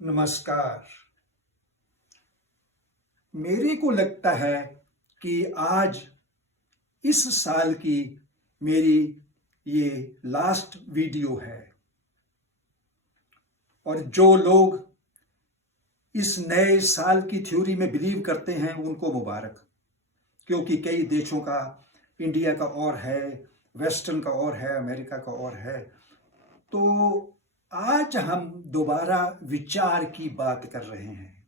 नमस्कार। मेरे को लगता है कि आज इस साल की मेरी ये लास्ट वीडियो है और जो लोग इस नए साल की थ्योरी में बिलीव करते हैं उनको मुबारक, क्योंकि कई देशों का, इंडिया का और है, वेस्टर्न का और है, अमेरिका का और है। तो आज हम दोबारा विचार की बात कर रहे हैं।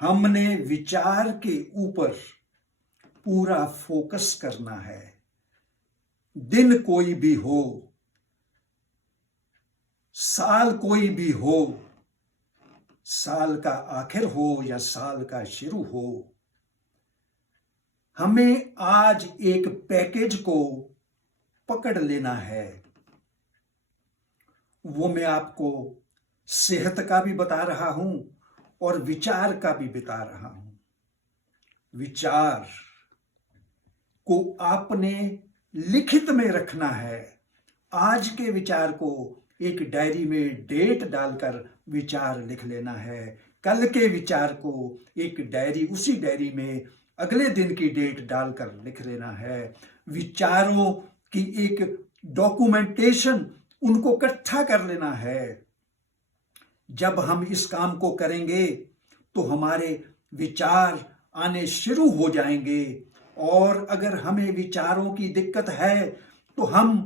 हमने विचार के ऊपर पूरा फोकस करना है। दिन कोई भी हो, साल कोई भी हो, साल का आखिर हो या साल का शुरू हो, हमें आज एक पैकेज को पकड़ लेना है। वो मैं आपको सेहत का भी बता रहा हूं और विचार का भी बता रहा हूं। विचार को आपने लिखित में रखना है। आज के विचार को एक डायरी में डेट डालकर विचार लिख लेना है। कल के विचार को एक डायरी, उसी डायरी में अगले दिन की डेट डालकर लिख लेना है। विचारों की एक डॉक्यूमेंटेशन, उनको इकट्ठा कर लेना है। जब हम इस काम को करेंगे तो हमारे विचार आने शुरू हो जाएंगे। और अगर हमें विचारों की दिक्कत है तो हम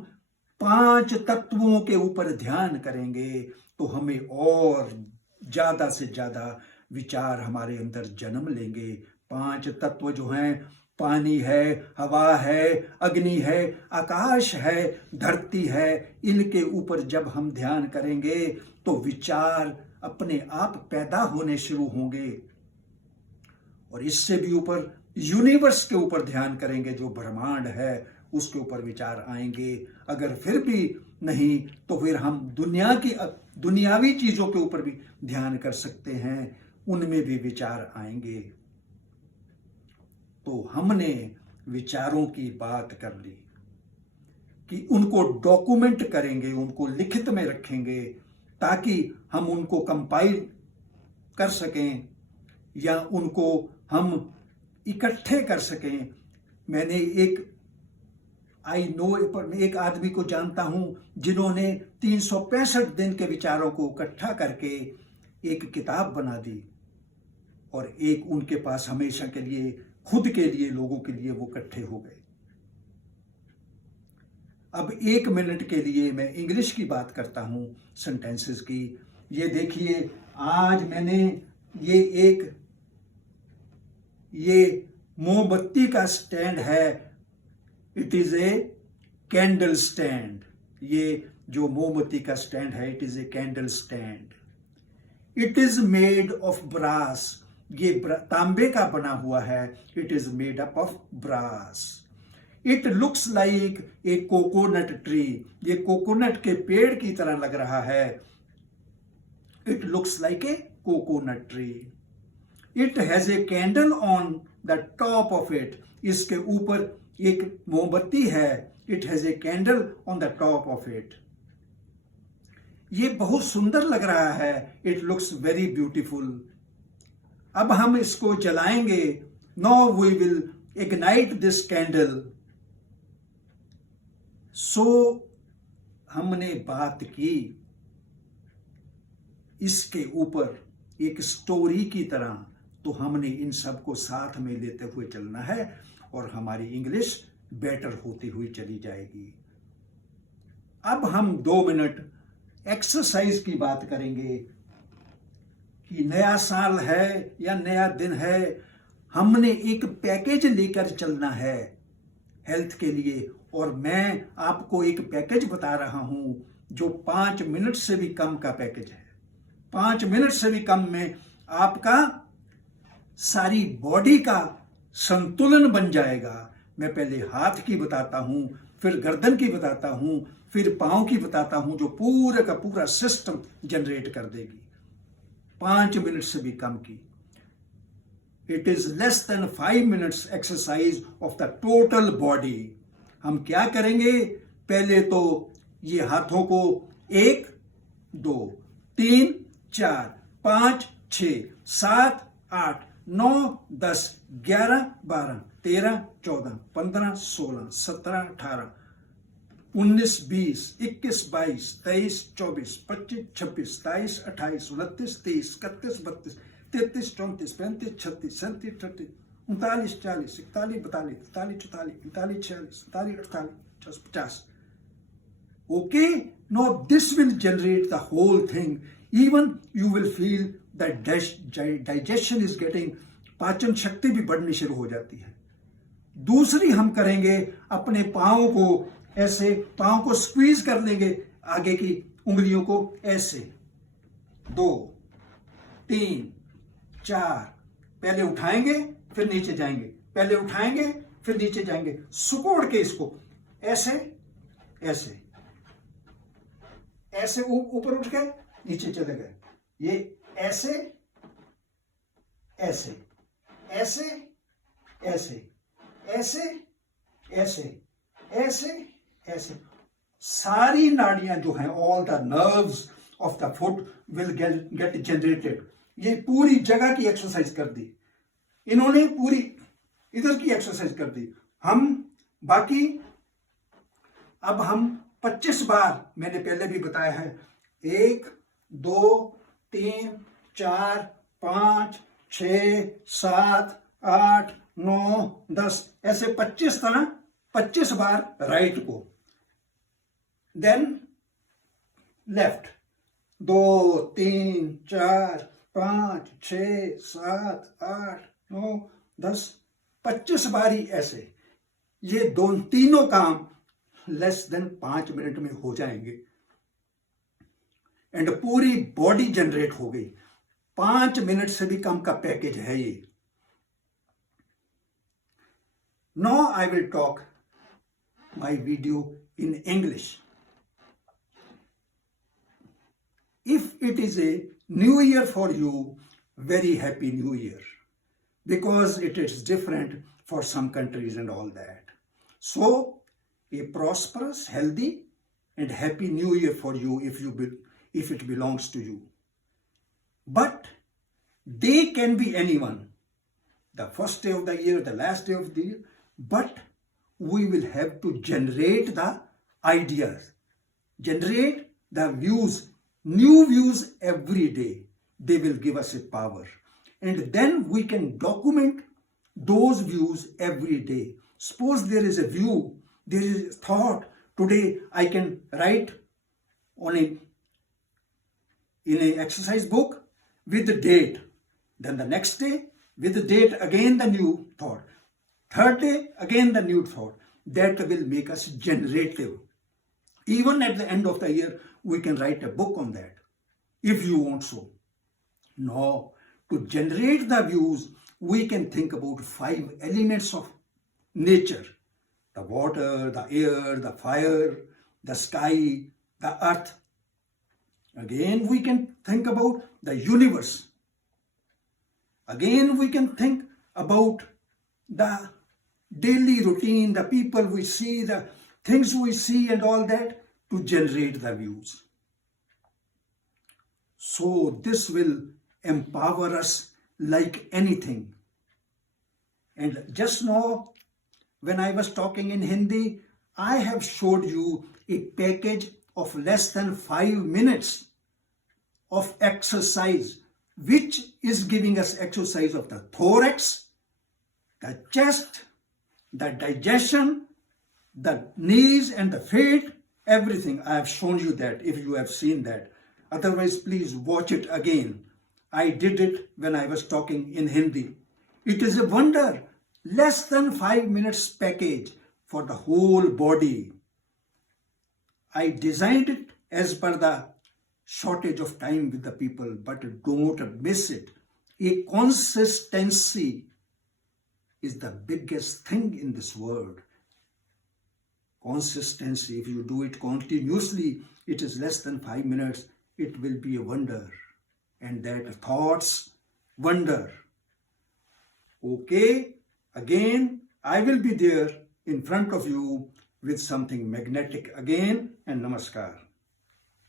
5 तत्वों के ऊपर ध्यान करेंगे तो हमें और ज्यादा से ज्यादा विचार हमारे अंदर जन्म लेंगे। 5 तत्व जो हैं, पानी है, हवा है, अग्नि है, आकाश है, धरती है, इनके ऊपर जब हम ध्यान करेंगे तो विचार अपने आप पैदा होने शुरू होंगे। और इससे भी ऊपर यूनिवर्स के ऊपर ध्यान करेंगे, जो ब्रह्मांड है उसके ऊपर विचार आएंगे। अगर फिर भी नहीं तो फिर हम दुनियावी चीजों के ऊपर भी ध्यान कर सकते हैं, उनमें भी विचार आएंगे। तो हमने विचारों की बात कर ली कि उनको डॉक्यूमेंट करेंगे, उनको लिखित में रखेंगे ताकि हम उनको कंपाइल कर सकें या उनको हम इकट्ठे कर सकें। मैंने एक आदमी को जानता हूं जिन्होंने 365 दिन के विचारों को इकट्ठा करके एक किताब बना दी और एक उनके पास हमेशा के लिए, खुद के लिए, लोगों के लिए वो इकट्ठे हो गए। अब 1 मिनट के लिए मैं इंग्लिश की बात करता हूं, सेंटेंसेस की। ये देखिए, आज मैंने ये मोमबत्ती का स्टैंड है। It is a candle stand. ये जो मोमबत्ती का स्टैंड है, it is a candle stand. It is made of brass. ये तांबे का बना हुआ है। It is made up of brass. It looks like a coconut tree. ये कोकोनट के पेड़ की तरह लग रहा है। It looks like a coconut tree. It has a candle on the top of it. इसके ऊपर एक मोमबत्ती है। It has a candle on the top of it. ये बहुत सुंदर लग रहा है। It looks very beautiful. अब हम इसको जलाएंगे। Now we will ignite this candle. So हमने बात की इसके ऊपर एक स्टोरी की तरह, तो हमने इन सब को साथ में लेते हुए चलना है और हमारी इंग्लिश बेटर होती हुई चली जाएगी। अब हम 2 मिनट एक्सरसाइज की बात करेंगे कि नया साल है या नया दिन है, हमने एक पैकेज लेकर चलना है हेल्थ के लिए। और मैं आपको एक पैकेज बता रहा हूं जो 5 मिनट से भी कम का पैकेज है। 5 मिनट से भी कम में आपका सारी बॉडी का संतुलन बन जाएगा। मैं पहले हाथ की बताता हूं, फिर गर्दन की बताता हूं, फिर पांव की बताता हूं, जो पूरा का पूरा सिस्टम जनरेट कर देगी 5 मिनट से भी कम की। It is less than 5 minutes exercise of the total body. हम क्या करेंगे, पहले तो ये हाथों को 1 2 3 4 5 6 7 8 9 10 11 12 13 14 15 16 17 18 19 20 21 22 23 24 25 26 27 28 29 30 31 32 33 34 35 36 37 38 39 40 41 42 43 44 45 46 47 48 50. Okay, now this will generate the whole thing. Even you will feel that digestion is getting, पाचन शक्ति भी बढ़नी शुरू हो जाती है. दूसरी हम करेंगे, अपने पाँव को ऐसे, पाँव को स्क्वीज कर लेंगे, आगे की उंगलियों को ऐसे 2 3 4, पहले उठाएंगे फिर नीचे जाएंगे, पहले उठाएंगे फिर नीचे जाएंगे, सुकोड़ के इसको ऐसे ऐसे ऐसे ऊपर उठ गए, नीचे चले गए, ये ऐसे ऐसे ऐसे ऐसे ऐसे ऐसे ऐसे ऐसे, सारी नाड़ियां जो हैं, all the nerves of the foot will get generated. ये पूरी जगह की एक्सरसाइज कर दी इन्होंने, पूरी इधर की एक्सरसाइज कर दी. हम बाकी अब हम 25 बार, मैंने पहले भी बताया है, 1 2 3 4 5 6 7 8 9 10, ऐसे 25 बार राइट को. देन लेफ्ट 2 3 4 5 6 7 8 9 10, 25 बार ही ऐसे. ये तीनों काम लेस देन 5 मिनट में हो जाएंगे एंड पूरी बॉडी जनरेट हो गई. 5 मिनट से भी कम का पैकेज है ये. Now I will talk my video in English. If it is a new year for you, very happy new year, because it is different for some countries and all that. So a prosperous, healthy and happy new year for you if it belongs to you. But day can be anyone, the first day of the year, the last day of the year, but we will have to generate the ideas, generate the views, new views every day. They will give us a power, and then we can document those views every day. Suppose there is a view, there is a thought. Today I can write in an exercise book with the date. Then the next day with the date, again the new thought. Third day again the new thought. That will make us generative. Even at the end of the year we can write a book on that if you want so. Now, to generate the views, we can think about 5 elements of nature: the water, the air, the fire, the sky, the earth. Again, we can think about the universe. Again, we can think about the daily routine, the people we see, the things we see and all that, to generate the views. So this will empower us like anything. And just now, when I was talking in Hindi, I have showed you a package of less than 5 minutes of exercise, which is giving us exercise of the thorax, the chest, the digestion, the knees and the feet, everything. I have shown you that if you have seen that. Otherwise, please watch it again. I did it when I was talking in Hindi. It is a wonder. Less than 5 minutes package for the whole body. I designed it as per the shortage of time with the people, but don't miss it. A consistency is the biggest thing in this world. Consistency, if you do it continuously, it is less than 5 minutes, it will be a wonder. And that thoughts wonder. Okay, again, I will be there in front of you with something magnetic again, and namaskar.